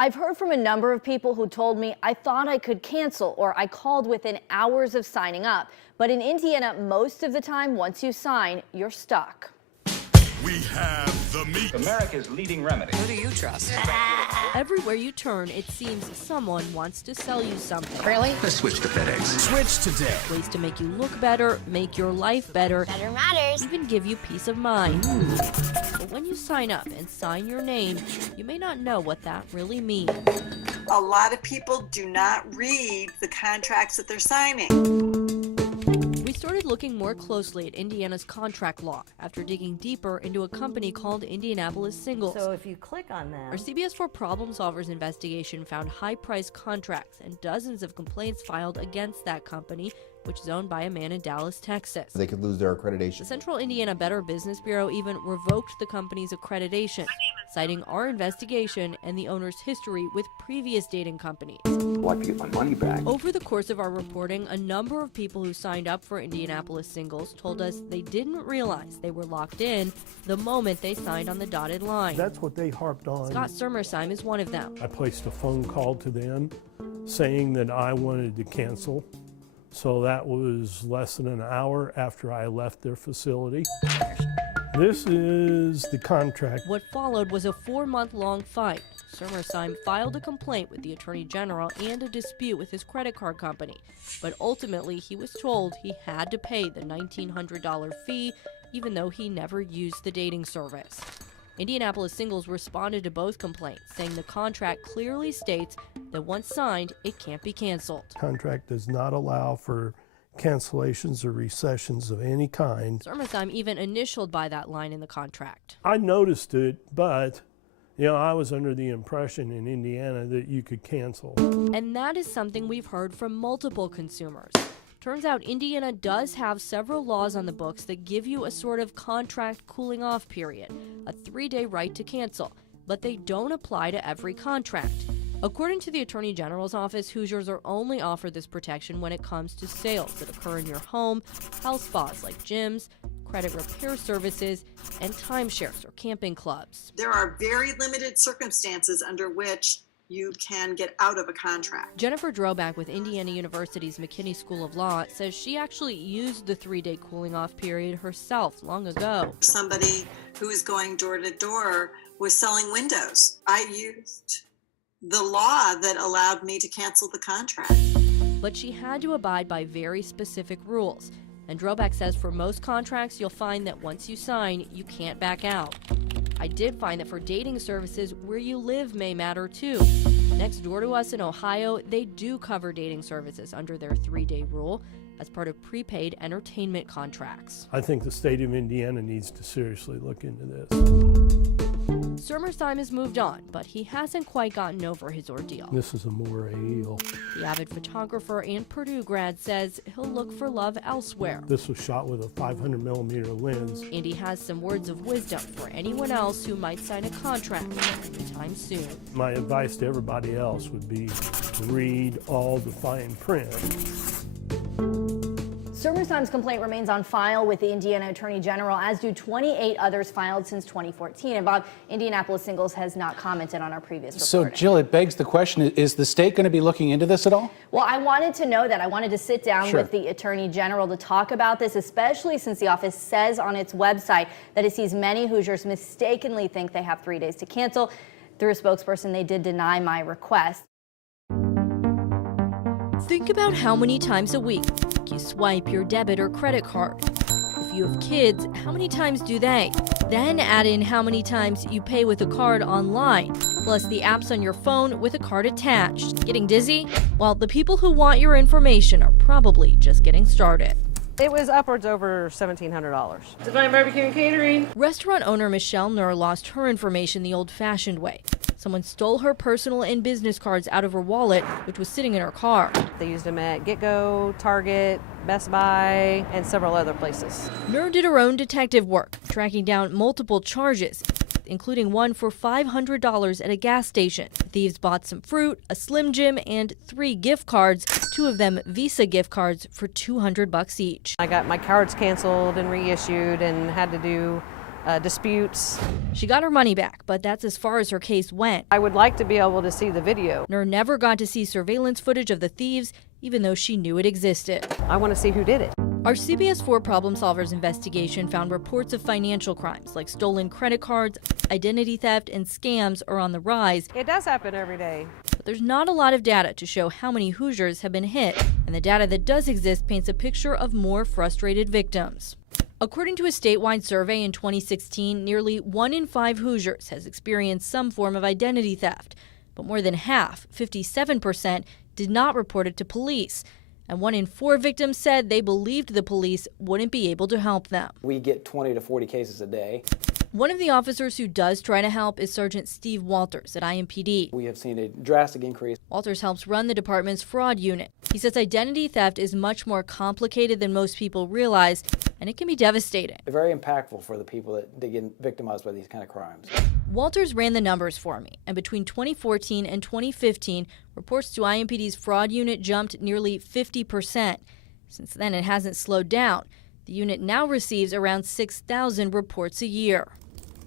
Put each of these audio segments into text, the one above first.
I've heard from a number of people who told me I thought I could cancel or I called within hours of signing up. But in Indiana, most of the time, once you sign, you're stuck. We have the meat. America's leading remedy. Who do you trust? Everywhere you turn, it seems someone wants to sell you something. Really? Let's switch to FedEx. Switch today. Ways to make you look better, make your life better, Better matters. even give you peace of mind. But when you sign up and sign your name, you may not know what that really means. A lot of people do not read the contracts that they're signing. We started looking more closely at Indiana's contract law after digging deeper into a company called Indianapolis Singles. So if you click on them, Our CBS4 Problem Solvers investigation found high-priced contracts and dozens of complaints filed against that company, which is owned by a man in Dallas, Texas. They could lose their The accreditation. Central Indiana Better Business Bureau even revoked the company's accreditation, citing our investigation and the owner's history with previous dating companies. I'd like to get my money back. Over the course of our reporting, a number of people who signed up for Indianapolis Singles told us they didn't realize they were locked in the moment they signed on the dotted line. That's what they harped on. Scott Sermersheim is one of them. I placed a phone call to them saying that I wanted to cancel. So that was less than an hour after I left their facility. This is the contract. What followed was a 4-month-long fight. Sermersheim filed a complaint with the Attorney General and a dispute with his credit card company. But ultimately, he was told he had to pay the $1,900 fee, even though he never used the dating service. Indianapolis Singles responded to both complaints, saying the contract clearly states that once signed, it can't be canceled. Contract does not allow for cancellations or recessions of any kind. Sermersheim even initialed by that line in the contract. I noticed it, but I was under the impression in Indiana that you could cancel. And that is something we've heard from multiple consumers. Turns out Indiana does have several laws on the books that give you a sort of contract cooling off period, a 3-day right to cancel, but they don't apply to every contract. According to the Attorney General's office, Hoosiers are only offered this protection when it comes to sales that occur in your home, health spas like gyms, credit repair services, and timeshares or camping clubs. There are very limited circumstances under which you can get out of a contract. Jennifer Droback with Indiana University's McKinney School of Law says she actually used the 3-day cooling off period herself long ago. Somebody who is going door to door was selling windows. I used the law that allowed me to cancel the contract. But she had to abide by very specific rules. And Droback says for most contracts, you'll find that once you sign, you can't back out. I did find that for dating services, where you live may matter too. Next door to us in Ohio, they do cover dating services under their 3-day rule as part of prepaid entertainment contracts. I think the state of Indiana needs to seriously look into this. Sermersheim has moved on, but he hasn't quite gotten over his ordeal. This is a moray eel. The avid photographer and Purdue grad says he'll look for love elsewhere. This was shot with a 500mm lens. And he has some words of wisdom for anyone else who might sign a contract anytime soon. My advice to everybody else would be read all the fine print. Sermersheim's complaint remains on file with the Indiana Attorney General, as do 28 others filed since 2014. And Bob, Indianapolis Singles has not commented on our previous reporting. So, Jill, it begs the question, is the state going to be looking into this at all? Well, I wanted to know that. I wanted to sit down with the Attorney General to talk about this, especially since the office says on its website that it sees many Hoosiers mistakenly think they have 3 days to cancel. Through a spokesperson, they did deny my request. Think about how many times a week you swipe your debit or credit card. If you have kids, how many times do they? Then add in how many times you pay with a card online, plus the apps on your phone with a card attached. Getting dizzy? Well, the people who want your information are probably just getting started. it was upwards over $1,700. Divine Barbecue and Catering. Restaurant owner Michelle Nur lost her information the old-fashioned way. Someone stole her personal and business cards out of her wallet, which was sitting in her car. They used them at Get-Go, Target, Best Buy, and several other places. Nur did her own detective work, tracking down multiple charges, including one for $500 at a gas station. Thieves bought some fruit, a Slim Jim, and 3 gift cards, 2 of them Visa gift cards for $200 each. I got my cards canceled and reissued and had to do disputes. She got her money back, but that's as far as her case went. I would like to be able to see the video. Nur never got to see surveillance footage of the thieves, even though she knew it existed. I want to see who did it. Our CBS4 Problem Solvers investigation found reports of financial crimes like stolen credit cards, identity theft, and scams are on the rise. It does happen every day. But there's not a lot of data to show how many Hoosiers have been hit, and the data that does exist paints a picture of more frustrated victims. According to a statewide survey in 2016, nearly 1 in 5 Hoosiers has experienced some form of identity theft, but more than half, 57%, did not report it to police. And 1 in 4 victims said they believed the police wouldn't be able to help them. We get 20 to 40 cases a day. One of the officers who does try to help is Sergeant Steve Walters at IMPD. We have seen a drastic increase. Walters helps run the department's fraud unit. He says identity theft is much more complicated than most people realize, and it can be devastating. Very impactful for the people that get victimized by these kind of crimes. Walters ran the numbers for me, and between 2014 and 2015, reports to IMPD's fraud unit jumped nearly 50%. Since then, it hasn't slowed down. The unit now receives around 6,000 reports a year.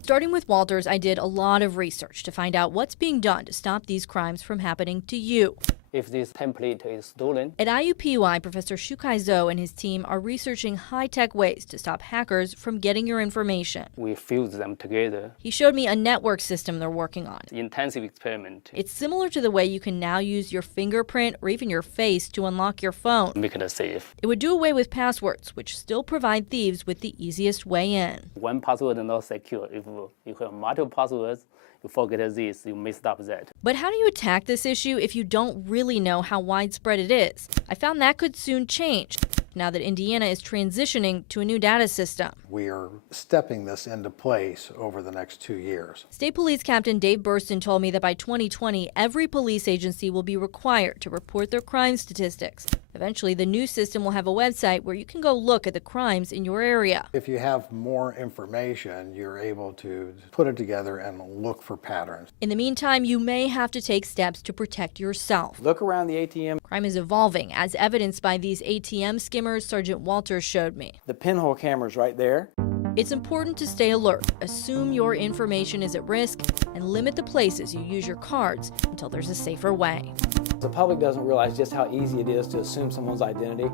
Starting with Walters, I did a lot of research to find out what's being done to stop these crimes from happening to you. If this template is stolen. At IUPUI, Professor Shukai Zhou and his team are researching high-tech ways to stop hackers from getting your information. We fuse them together. He showed me a network system they're working on. Intensive experiment. It's similar to the way you can now use your fingerprint or even your face to unlock your phone. Make it safe. It would do away with passwords, which still provide thieves with the easiest way in. One password is not secure. If you have multiple passwords, you forget this, you messed up that. But how do you attack this issue if you don't really know how widespread it is? I found that could soon change now that Indiana is transitioning to a new data system. We are stepping this into place over the next 2 years. State Police Captain Dave Burston told me that by 2020, every police agency will be required to report their crime statistics. Eventually, the new system will have a website where you can go look at the crimes in your area. If you have more information, you're able to put it together and look for patterns. In the meantime, you may have to take steps to protect yourself. Look around the ATM. Crime is evolving, as evidenced by these ATM skimmers Sergeant Walters showed me. The pinhole camera's right there. It's important to stay alert, assume your information is at risk, and limit the places you use your cards until there's a safer way. The public doesn't realize just how easy it is to assume someone's identity.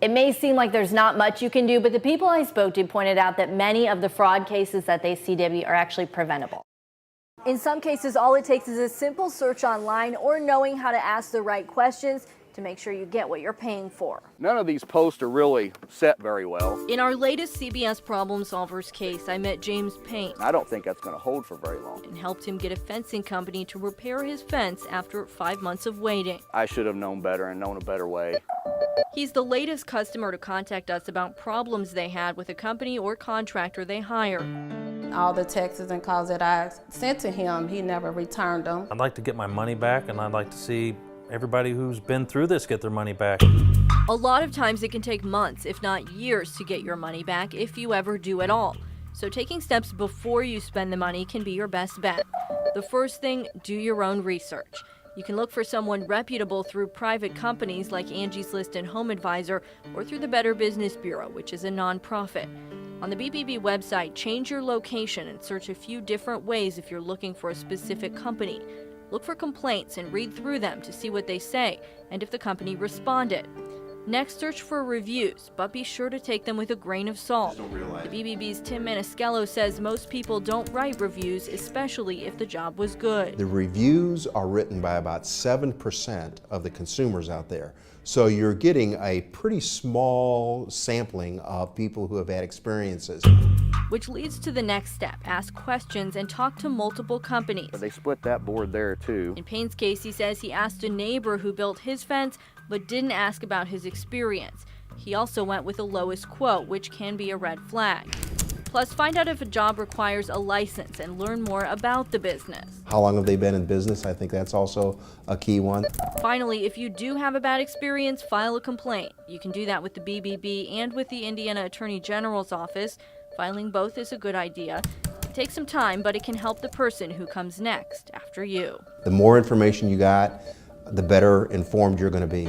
It may seem like there's not much you can do, but the people I spoke to pointed out that many of the fraud cases that they see, Debbie, are actually preventable. In some cases, all it takes is a simple search online or knowing how to ask the right questions to make sure you get what you're paying for. None of these posts are really set very well. In our latest CBS Problem Solvers case, I met James Payne. I don't think that's going to hold for very long. And helped him get a fencing company to repair his fence after 5 months of waiting. I should have known better and known a better way. He's the latest customer to contact us about problems they had with a company or contractor they hired. All the texts and calls that I sent to him, he never returned them. I'd like to get my money back, and I'd like to see everybody who's been through this get their money back. A lot of times it can take months, if not years, to get your money back if you ever do at all. So taking steps before you spend the money can be your best bet. The first thing, do your own research. You can look for someone reputable through private companies like Angie's List and Home Advisor, or through the Better Business Bureau, which is a nonprofit. On the BBB website, change your location and search a few different ways if you're looking for a specific company. Look for complaints and read through them to see what they say and if the company responded. Next, search for reviews, but be sure to take them with a grain of salt. The BBB's Tim Maniscalco says most people don't write reviews, especially if the job was good. The reviews are written by about 7% of the consumers out there. So you're getting a pretty small sampling of people who have had experiences. Which leads to the next step. Ask questions and talk to multiple companies. They split that board there too. In Payne's case, he says he asked a neighbor who built his fence, but didn't ask about his experience. He also went with the lowest quote, which can be a red flag. Plus, find out if a job requires a license and learn more about the business. How long have they been in business? I think that's also a key one. Finally, if you do have a bad experience, file a complaint. You can do that with the BBB and with the Indiana Attorney General's office. Filing both is a good idea. It takes some time, but it can help the person who comes next after you. The more information you got, the better informed you're going to be.